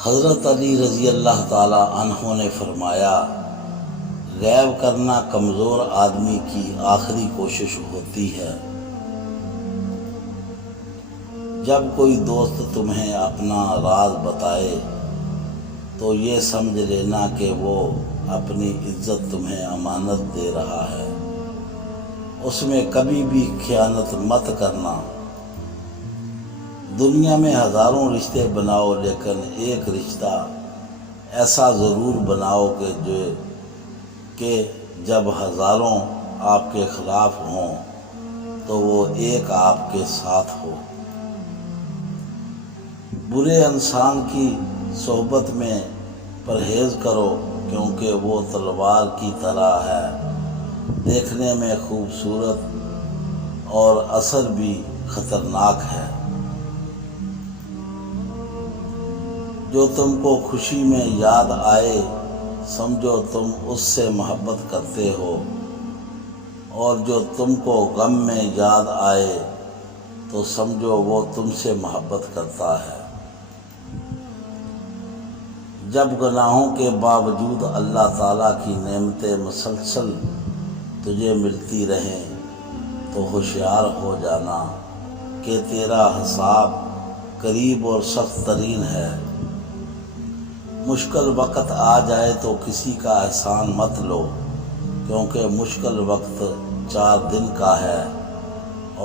حضرت علی رضی اللہ تعالی عنہ نے فرمایا، غیب کرنا کمزور آدمی کی آخری کوشش ہوتی ہے۔ جب کوئی دوست تمہیں اپنا راز بتائے تو یہ سمجھ لینا کہ وہ اپنی عزت تمہیں امانت دے رہا ہے، اس میں کبھی بھی خیانت مت کرنا۔ دنیا میں ہزاروں رشتے بناؤ لیکن ایک رشتہ ایسا ضرور بناؤ کہ جب ہزاروں آپ کے خلاف ہوں تو وہ ایک آپ کے ساتھ ہو۔ برے انسان کی صحبت میں پرہیز کرو کیونکہ وہ تلوار کی طرح ہے، دیکھنے میں خوبصورت اور اثر بھی خطرناک ہے۔ جو تم کو خوشی میں یاد آئے سمجھو تم اس سے محبت کرتے ہو، اور جو تم کو غم میں یاد آئے تو سمجھو وہ تم سے محبت کرتا ہے۔ جب گناہوں کے باوجود اللہ تعالیٰ کی نعمتیں مسلسل تجھے ملتی رہیں تو ہوشیار ہو جانا کہ تیرا حساب قریب اور سخت ترین ہے۔ مشکل وقت آ جائے تو کسی کا احسان مت لو، کیونکہ مشکل وقت 4 دن کا ہے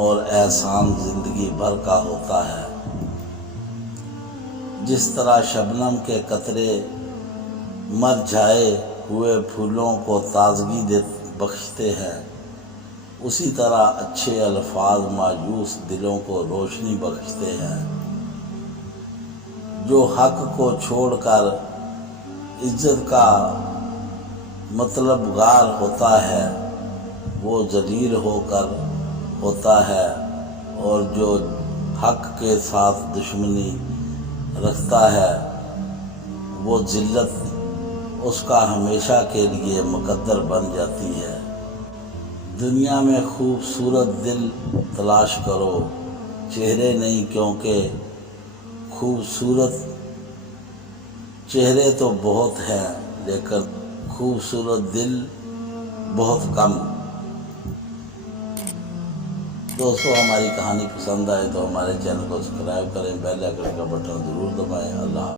اور احسان زندگی بھر کا ہوتا ہے۔ جس طرح شبنم کے قطرے مرجھائے ہوئے پھولوں کو تازگی بخشتے ہیں، اسی طرح اچھے الفاظ مایوس دلوں کو روشنی بخشتے ہیں۔ جو حق کو چھوڑ کر عزت کا مطلب گار ہوتا ہے وہ ذلیل ہو کر ہوتا ہے، اور جو حق کے ساتھ دشمنی رکھتا ہے وہ ذلت اس کا ہمیشہ کے لیے مقدر بن جاتی ہے۔ دنیا میں خوبصورت دل تلاش کرو، چہرے نہیں، کیونکہ خوبصورت چہرے تو بہت ہیں لیکن خوبصورت دل بہت کم۔ دوستو، ہماری کہانی پسند آئے تو ہمارے چینل کو سبسکرائب کریں، بیل آئیکن کا بٹن ضرور دبائیں۔ اللہ